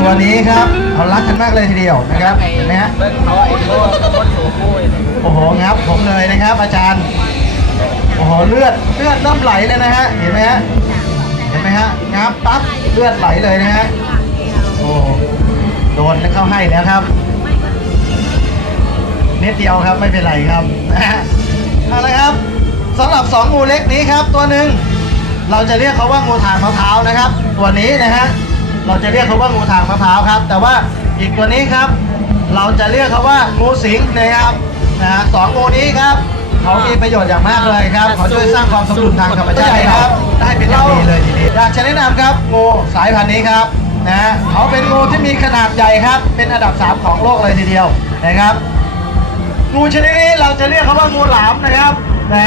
ตัวนี้ครับเขารักกันมากเลยทีเดียวนะครับเห็นไหมฮะเบิ้งเขาไอ้โก้กับคนสูงผู้นี่โอ้โหงับผมเลยนะครับ อาจารย์โอ้โหเลือดเลือดน้ำไหลเลยนะฮะเห็นไหมฮะเห็นไหมฮะงับปั๊บเลือดไหลเลยนะฮะโอ้โดนเข้าให้แล้วครับนิดเดียวครับไม่เป็นไรครับนะฮะเอาละครับสำหรับสองงูเล็กนี้ครับ ตัวหนึ่งเราจะเรียกเขาว่างูทางมะพร้าวนะครับ ตัวนี้นะฮะ เราจะเรียกเขาว่างูทางมะพร้าวครับ แต่ว่าอีกตัวนี้ครับ เราจะเรียกเขาว่างูสิงนะครับนะฮะสองงูนี้ครับเขามีประโยชน์อย่างมากเลยครับเขาช่วยสร้างความสมดุลทางธรรมชาติครับ ได้เป็นอย่างดีเลยทีเดียวอยากจะแนะนำครับงูสายพันธุ์นี้ครับนะฮะเขาเป็นงูที่มีขนาดใหญ่ครับ เป็นอันดับสามของโลกเลยทีเดียวนะครับ งูชนิดนี้เราจะเรียกเขาว่างูหลามนะครับ นะ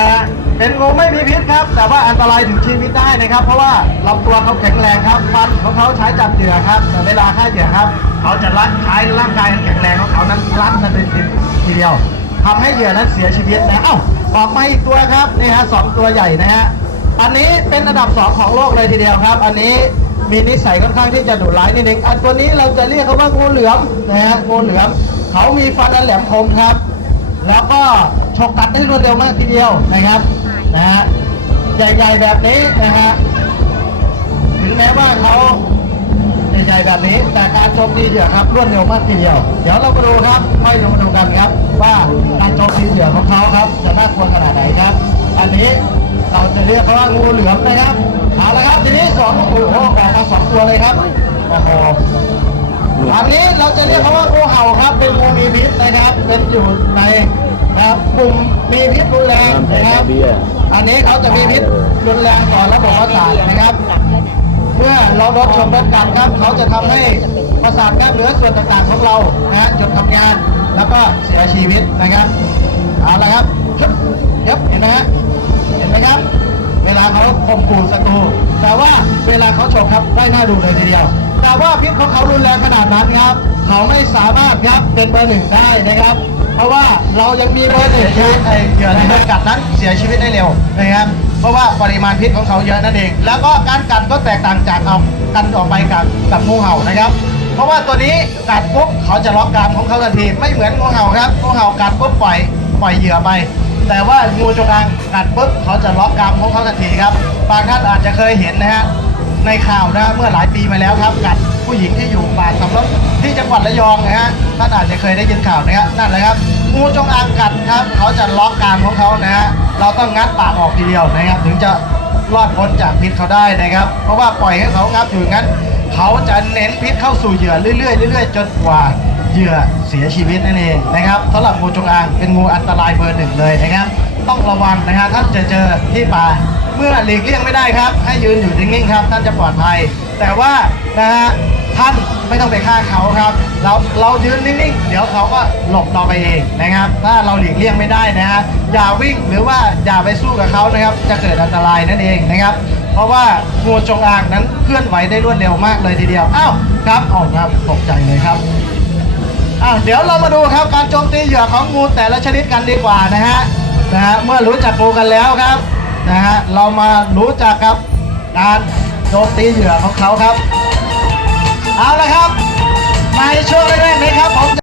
เป็นงูไม่มีพิษครับ แต่ว่าอันตรายถึงชีวิตได้นะครับ เพราะว่าลำตัวเขาแข็งแรงครับฟันของเขาใช้จับเหยื่อครับแต่เวลาฆ่าเหยื่อครับ เขาจะรัดใช้ร่างกายแข็งแรงของเขานั้นรัดมันเป็นทีเดียวทำให้เหยื่อนั้นเสียชีวิตนะเอ้าออกมาอีกตัวครับนี่ฮะสองตัวใหญ่นะฮะอันนี้เป็นอันดับสองของโลกเลยทีเดียวครับ อันนี้มีนิสัยค่อนข้างที่จะดุร้ายนิดนึงอันตัวนี้เราจะเรียกเขาว่างูเหลือมนะฮะงูเหลือมเขามีฟันอันแหลมคมครับ แล้วก็ฉกกัดได้รวดเร็วมากทีเดียวนะครับนะฮะใหญ่ๆแบบนี้นะฮะถึงแม้ว่าเขาใหญ่ๆแบบนี้ แต่การโจมตีเหยื่อครับรวดเร็วมากทีเดียว เดี๋ยวเรามาดูครับค่อยลงมาดูกันครับ ว่าการโจมตีเหยื่อของเขาครับ จะน่ากลัวขนาดไหนครับ อันนี้เราจะเรียกเขาว่างูเหลือมนะครับเอาละครับทีนี้สองโอ้โหออกมาสองตัวเลยครับโอ้โหอันนี้เราจะเรียกเขาว่างูเห่าครับเป็นงูมีพิษนะครับ เป็นอยู่ในนะครับกลุ่มมีพิษรุนแรงนะครับ อันนี้เขาจะมีพิษรุนแรงต่อระบบประสาทนะครับ เมื่อเราลดชมลดกันครับ เขาจะทำให้ประสาทกล้ามเนื้อส่วนต่างๆของเรานะฮะหยุดทำงานแล้วก็เสียชีวิตนะครับเอาละครับเห็นไหมฮะเห็นไหมครับ เวลาเขาข่มขู่ศัตรูแต่ว่าเวลาเขาฉกครับได้หน่าดูเลยทีเดียว แต่ว่าพิษของเขารุนแรงขนาดนั้นครับ เขาไม่สามารถครับเป็นเบอร์หนึ่งได้นะครับ เพราะว่าเรายังมีเบอร์หนึ่งชีวิตไอเหยื่อที่โดนกัดนั้นเสียชีวิตได้เร็วนะครับเพราะว่าปริมาณพิษของเขาเยอะนั่นเอง แล้วก็การกัดก็แตกต่างจากเอากันออกไปกับกับงูเห่านะครับเพราะว่าตัวนี้กัดปุ๊บเขาจะล็อกกรามของเขาทันทีไม่เหมือนงูเห่าครับงูเห่ากัดปุ๊บปล่อยปล่อยเหยื่อไป แต่ว่างูจงอางกัดปุ๊บเขาจะล็อกกรามของเขาทันทีครับ บางท่านอาจจะเคยเห็นนะฮะในข่าวนะเมื่อหลายปีมาแล้วครับกัดผู้หญิงที่อยู่ป่าสำรบที่จังหวัดระยองนะฮะท่านอาจจะเคยได้ยินข่าวนะฮะนั่นแหละครับงูจงอางกัดครับเขาจะล็อกกรามของเขานะฮะเราต้องงัดปากออกทีเดียวนะครับ ถึงจะรอดพ้นจากพิษเขาได้นะครับ เพราะว่าปล่อยให้เขางับอยู่างนั้น เขาจะเน้นพิษเข้าสู่เหยื่อเรื่อยๆเรื่อยๆจนกว่า เหยื่อเสียชีวิตนั่นเองนะครับสำหรับงูจงอางเป็นงูอันตรายเบอร์หนึ่งเลยนะครับ ต้องระวังนะฮะท่านจะเจอที่ป่าเมื่อหลีกเลี่ยงไม่ได้ครับ ให้ยืนอยู่นิ่งๆครับท่านจะปลอดภัย แต่ว่านะฮะท่านไม่ต้องไปฆ่าเขาครับ เราเรายืนนิ่งๆ เดี๋ยวเขาก็หลบเราไปเองนะครับ ถ้าเราหลีกเลี่ยงไม่ได้นะฮะอย่าวิ่งหรือว่าอย่าไปสู้กับเขานะครับ จะเกิดอันตรายนั่นเองนะครับ เพราะว่างูจงอางนั้นเคลื่อนไหวได้รวดเร็วมากเลยทีเดียวอ้าวครับออกครับตกใจเลยครับ อ้าวเดี๋ยวเรามาดูครับการโจมตีเหยื่อของงูแต่ละชนิดกันดีกว่านะฮะนะฮะเมื่อรู้จักงูกันแล้วครับนะฮะเรามารู้จักครับการโจมตีเหยื่อของเขาครับ เอาละครับในช่วงแรกๆนี้ครับผม